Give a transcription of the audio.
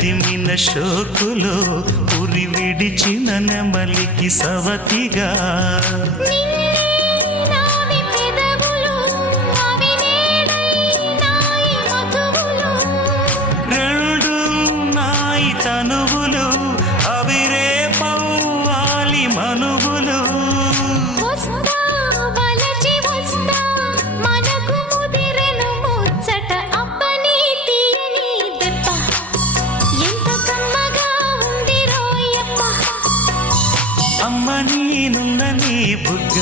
అదిమిన శోకులో ఉరి విడిచిన నెమలికి సవతిగా రెండు నాయి తనువులు అవి రేపవ్వాలి మనువులు అమ్మ నేనున్న నీ బుగ్గ